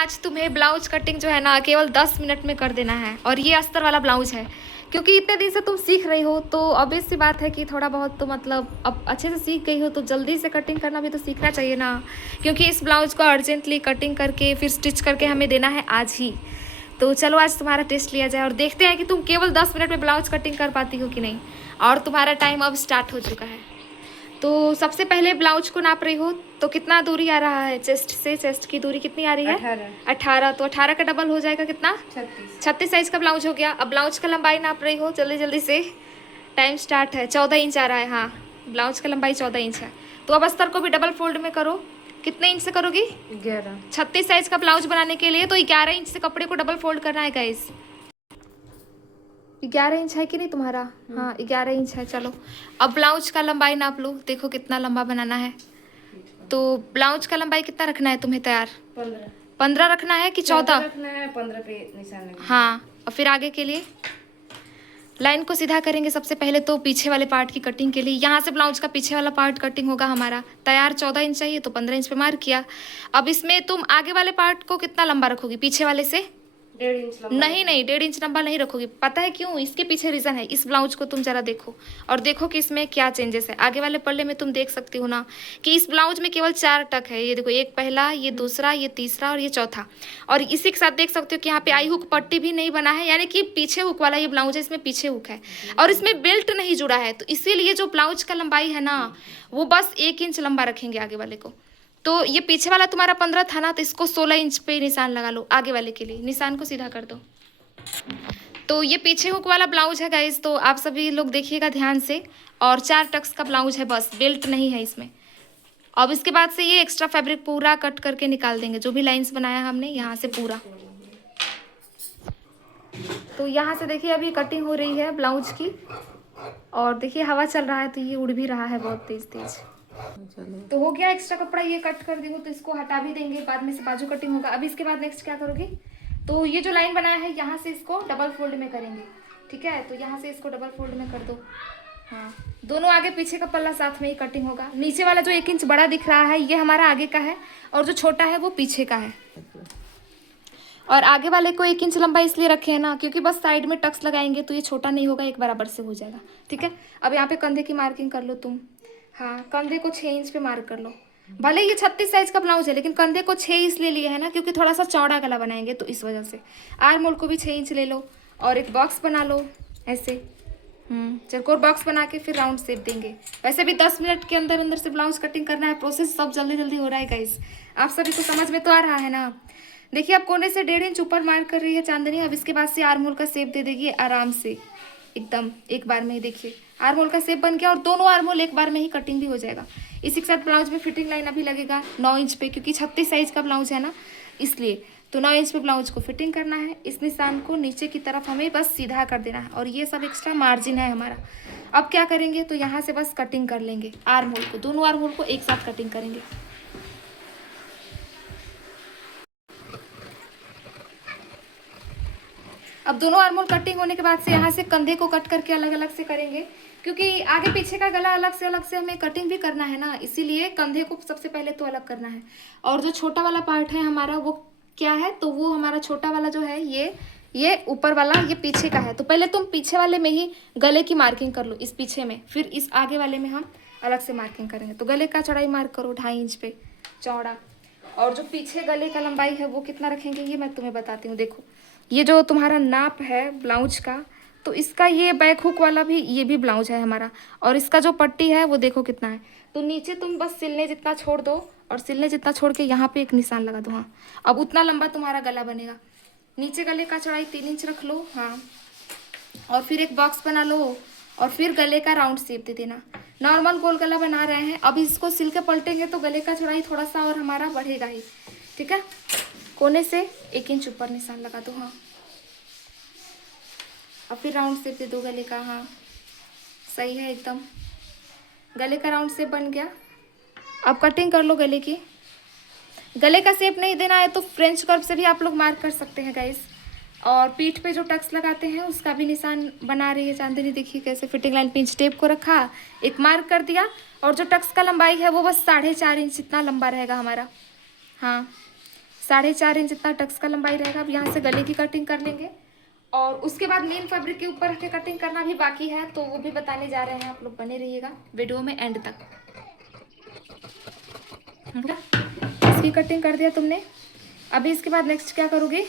आज तुम्हें blouse cutting जो है ना केवल 10 मिनट में कर देना है। और ये अस्तर वाला ब्लाउज है, क्योंकि इतने दिन से तुम सीख रही हो तो ऑब्वियस सी बात है कि थोड़ा बहुत तो मतलब अब अच्छे से सीख गई हो तो जल्दी से कटिंग करना भी तो सीखना चाहिए ना। क्योंकि इस ब्लाउज को अर्जेंटली कटिंग करके फिर स्टिच करके हमें देना है आज ही। तो चलो आज तुम्हारा टेस्ट लिया जाए और देखते हैं कि तुम केवल 10 मिनट में ब्लाउज कटिंग कर पाती हो कि नहीं। और तुम्हारा टाइम अब स्टार्ट हो चुका है। तो सबसे पहले ब्लाउज को नाप रही हो तो कितना दूरी आ रहा है चेस्ट से? चेस्ट की दूरी कितनी आ रही है? 18। तो 18 का डबल हो जाएगा कितना? 36 साइज का ब्लाउज हो गया। अब ब्लाउज का लंबाई नाप रही हो, जल्दी जल्दी से, टाइम स्टार्ट है। 14 इंच आ रहा है। हाँ, ब्लाउज का लंबाई 14 इंच है। तो अब अस्तर को भी डबल फोल्ड में करो। कितने इंच से करोगी? 11। 36 साइज का ब्लाउज बनाने के लिए तो 11 इंच से कपड़े को डबल फोल्ड करना है गाइस। 11 इंच है कि नहीं तुम्हारा? हाँ 11 इंच है। चलो अब ब्लाउज का लंबाई नाप लो, देखो कितना लंबा बनाना है। तो ब्लाउज का लंबाई कितना रखना है तुम्हें तैयार? 15 रखना है कि 14 रखना है? 15 पे निशान लगेगा। हाँ, और फिर आगे के लिए लाइन को सीधा करेंगे। सबसे पहले तो पीछे वाले पार्ट की कटिंग के लिए यहाँ से ब्लाउज का पीछे वाला पार्ट कटिंग होगा हमारा। तैयार 14 इंच चाहिए तो 15 इंच पे मार्क किया। अब इसमें तुम आगे वाले पार्ट को कितना लंबा रखोगी पीछे वाले से? 1.5 इंच लंबा। नहीं, 1.5 इंच लंबा नहीं रखोगी। पता है क्यों? इसके पीछे रीज़न है। इस ब्लाउज को तुम जरा देखो और देखो कि इसमें क्या चेंजेस है। आगे वाले पल्ले में तुम देख सकती हो ना कि इस ब्लाउज में केवल 4 टक है। ये देखो, एक पहला, ये दूसरा, ये तीसरा और ये चौथा। और इसी के साथ देख सकते हो कि यहाँ पे आई हुक पट्टी भी नहीं बना है, यानी कि पीछे हुक वाला ये ब्लाउज है, इसमें पीछे हुक है और इसमें बेल्ट नहीं जुड़ा है। तो इसीलिए जो ब्लाउज का लंबाई है ना वो बस 1 इंच लंबा रखेंगे आगे वाले को। तो ये पीछे वाला तुम्हारा 15 था ना, तो इसको 16 इंच पे निशान लगा लो आगे वाले के लिए। निशान को सीधा कर दो। तो ये पीछे हुक वाला ब्लाउज है गाइस, तो आप सभी लोग देखिएगा ध्यान से। और 4 टक्स का ब्लाउज है, बस बेल्ट नहीं है इसमें। अब इसके बाद से ये एक्स्ट्रा फैब्रिक पूरा कट करके निकाल देंगे, जो भी लाइंस बनाया हमने यहाँ से पूरा। तो यहाँ से देखिए अभी कटिंग हो रही है ब्लाउज की। और देखिए हवा चल रहा है तो ये उड़ भी रहा है बहुत तेज तेज। तो हो गया, एक्स्ट्रा कपड़ा ये कट कर देंगे तो इसको हटा भी देंगे, बाद में से बाजू कटिंग होगा। अभी इसके बाद नेक्स्ट क्या करोगे? तो ये जो लाइन बनाया है यहाँ से इसको डबल फोल्ड में करेंगे, ठीक है? तो यहाँ से इसको डबल फोल्ड में कर दो। हाँ, दोनों आगे पीछे का पल्ला साथ में ही कटिंग होगा। नीचे वाला जो 1 इंच बड़ा दिख रहा है ये हमारा आगे का है और जो छोटा है वो पीछे का है। और आगे वाले को 1 इंच लंबा इसलिए रखे हैं ना क्योंकि बस साइड में टक्स लगाएंगे तो ये छोटा नहीं होगा, एक बराबर से हो जाएगा, ठीक है? अब यहाँ पे कंधे की मार्किंग कर लो तुम। हाँ, कंधे को 6 इंच पे मार्क कर लो। भले ये 36 साइज का ब्लाउज है लेकिन कंधे को 6 इसलिए लिए है ना क्योंकि थोड़ा सा चौड़ा गला बनाएंगे तो इस वजह से। आर्म होल को भी 6 इंच ले लो और एक बॉक्स बना लो ऐसे। चरकोर बॉक्स बना के फिर राउंड शेप देंगे। वैसे भी 10 मिनट के अंदर अंदर से ब्लाउज कटिंग करना है। प्रोसेस सब जल्दी जल्दी हो रहा है गाइस, आप सभी को समझ में तो आ रहा है ना? देखिए अब कोने से 1.5 इंच ऊपर मार्क कर रही है चांदनी। अब इसके बाद से आर्म होल का शेप दे देगी आराम से, एकदम एक बार में ही। देखिए आर्म होल का शेप बन गया और दोनों आर्म होल एक बार में ही कटिंग भी हो जाएगा। इसी के साथ ब्लाउज में फिटिंग लाइन अभी लगेगा 9 इंच पे, क्योंकि 36 साइज का ब्लाउज है ना इसलिए। तो 9 इंच पे ब्लाउज को फिटिंग करना है। इस निशान को नीचे की तरफ हमें बस सीधा कर देना है और ये सब एक्स्ट्रा मार्जिन है हमारा। अब क्या करेंगे तो यहाँ से बस कटिंग कर लेंगे आर्म होल को, दोनों आर्म होल को एक साथ कटिंग करेंगे। अब दोनों आर्म होल कटिंग होने के बाद से यहाँ से कंधे को कट करके अलग अलग से करेंगे, क्योंकि आगे पीछे का गला अलग से हमें कटिंग भी करना है ना, इसीलिए कंधे को सबसे पहले तो अलग करना है। और जो छोटा वाला पार्ट है हमारा वो क्या है? तो वो हमारा छोटा वाला जो है ये ऊपर वाला ये पीछे का है। तो पहले तुम पीछे वाले में ही गले की मार्किंग कर लो, इस पीछे में, फिर इस आगे वाले में हम अलग से मार्किंग करेंगे। तो गले का चौड़ाई मार्क करो 2.5 इंच पे चौड़ा। और जो पीछे गले का लंबाई है वो कितना रखेंगे ये मैं तुम्हें बताती हूँ। देखो ये जो तुम्हारा नाप है ब्लाउज का, तो इसका ये बैक हुक वाला भी, ये भी ब्लाउज है हमारा, और इसका जो पट्टी है वो देखो कितना है। तो नीचे तुम बस सिलने जितना छोड़ दो और सिलने जितना छोड़ के यहाँ पे एक निशान लगा दो। हाँ, अब उतना लंबा तुम्हारा गला बनेगा। नीचे गले का चौड़ाई 3 इंच रख लो। हाँ, और फिर एक बॉक्स बना लो और फिर गले का राउंड शेप दे देना। नॉर्मल गोल गला बना रहे हैं, अब इसको सिल के पलटेंगे तो गले का चौड़ाई थोड़ा सा और हमारा बढ़ेगा ही, ठीक है? कोने से 1 इंच ऊपर निशान लगा दो। हाँ, और फिर राउंड शेप दे दो गले का। हाँ, सही है एकदम, गले का राउंड शेप बन गया। अब कटिंग कर लो गले की। गले का शेप नहीं देना है तो फ्रेंच कर्व से भी आप लोग मार्क कर सकते हैं गाइस। और पीठ पे जो टक्स लगाते हैं उसका भी निशान बना रही है चांदनी। देखिए कैसे फिटिंग लाइन पिंच टेप को रखा, एक मार्क कर दिया। और जो टक्स का लंबाई है वो बस 4.5 इंच इतना लंबा रहेगा हमारा। हाँ, 4.5 इंच इतना टक्स का लंबाई रहेगा। अब यहाँ से गले की कटिंग कर लेंगे और उसके बाद मेन फैब्रिक के ऊपर रख के कटिंग करना भी बाकी है, तो वो भी बताने जा रहे हैं। आप लोग बने रहिएगा वीडियो में एंड तक। इसकी कटिंग कर दिया तुमने। अभी इसके बाद नेक्स्ट क्या करोगे,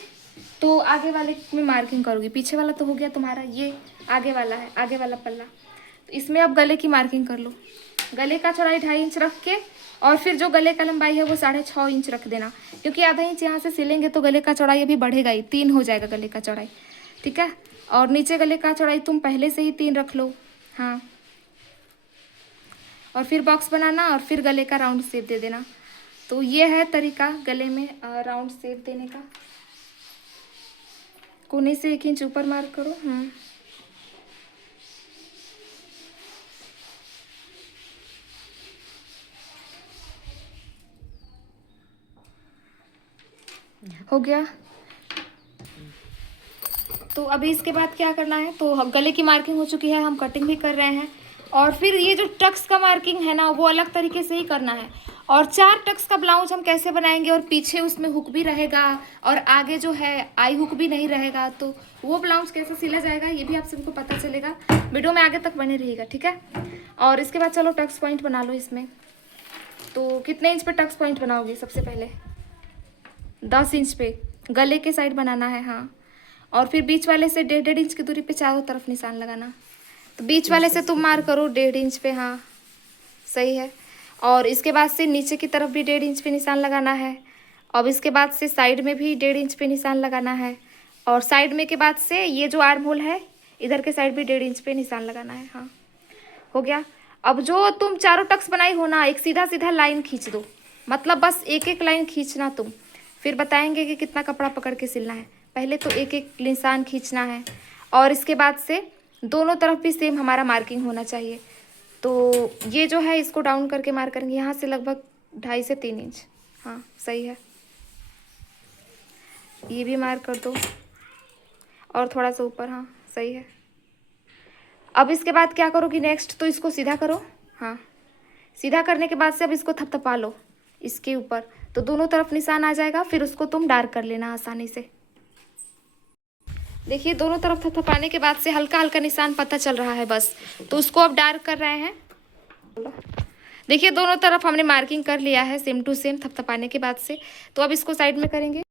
तो आगे वाले में मार्किंग करोगे। पीछे वाला तो हो गया तुम्हारा, ये आगे वाला है, आगे वाला पल्ला। तो इसमें अब गले की मार्किंग कर लो। गले का चौड़ाई 2.5 इंच रख के और फिर जो गले का लंबाई है वो 6.5 इंच रख देना, क्योंकि आधा इंच यहाँ से सिलेंगे तो गले का चौड़ाई अभी बढ़ेगा ही, 3 हो जाएगा गले का चौड़ाई, ठीक है। और नीचे गले का चौड़ाई तुम पहले से ही 3 रख लो, हाँ। और फिर बॉक्स बनाना और फिर गले का राउंड शेप दे देना। तो ये है तरीका गले में राउंड शेप देने का। कोने से 1 इंच ऊपर मार्क करो। हो गया। तो अभी इसके बाद क्या करना है, तो गले की मार्किंग हो चुकी है, हम कटिंग भी कर रहे हैं। और फिर ये जो टक्स का मार्किंग है ना, वो अलग तरीके से ही करना है। और 4 टक्स का ब्लाउज हम कैसे बनाएंगे, और पीछे उसमें हुक भी रहेगा और आगे जो है आई हुक भी नहीं रहेगा, तो वो ब्लाउज कैसे सिला जाएगा ये भी आप सबको पता चलेगा। वीडियो में आगे तक बने रहिएगा, ठीक है। और इसके बाद चलो टक्स पॉइंट बना लो इसमें। तो कितने इंच पे टक्स पॉइंट बनाओगे, सबसे पहले 10 इंच पे गले के साइड बनाना है, हाँ। और फिर बीच वाले से 1.5 इंच की दूरी पे चारों तरफ निशान लगाना। तो बीच वाले से तुम मार करो 1.5 इंच पे, हाँ सही है। और इसके बाद से नीचे की तरफ भी 1.5 इंच पे निशान लगाना है। अब इसके बाद से साइड में भी 1.5 इंच पे निशान लगाना है। और साइड में के बाद से ये जो आर्म होल है इधर के साइड भी 1.5 इंच पे निशान लगाना है, हाँ हो गया। अब जो तुम चारों टक्स बनाई हो ना, एक सीधा सीधा लाइन खींच दो, मतलब बस एक एक लाइन खींचना तुम। फिर बताएंगे कि कितना कपड़ा पकड़ के सिलना है। पहले तो एक एक निशान खींचना है और इसके बाद से दोनों तरफ भी सेम हमारा मार्किंग होना चाहिए। तो ये जो है इसको डाउन करके मार्क करेंगे यहाँ से लगभग 2.5 से 3 इंच, हाँ सही है। ये भी मार्क कर दो और थोड़ा सा ऊपर, हाँ सही है। अब इसके बाद क्या करोगी नेक्स्ट, तो इसको सीधा करो, हाँ सीधा करने के बाद से अब इसको थपथपा लो इसके ऊपर, तो दोनों तरफ निशान आ जाएगा। फिर उसको तुम डार्क कर लेना आसानी से। देखिए दोनों तरफ थपथपाने के बाद से हल्का हल्का निशान पता चल रहा है बस, तो उसको अब डार्क कर रहे हैं। देखिए दोनों तरफ हमने मार्किंग कर लिया है सेम टू सेम थपथपाने के बाद से। तो अब इसको साइड में करेंगे।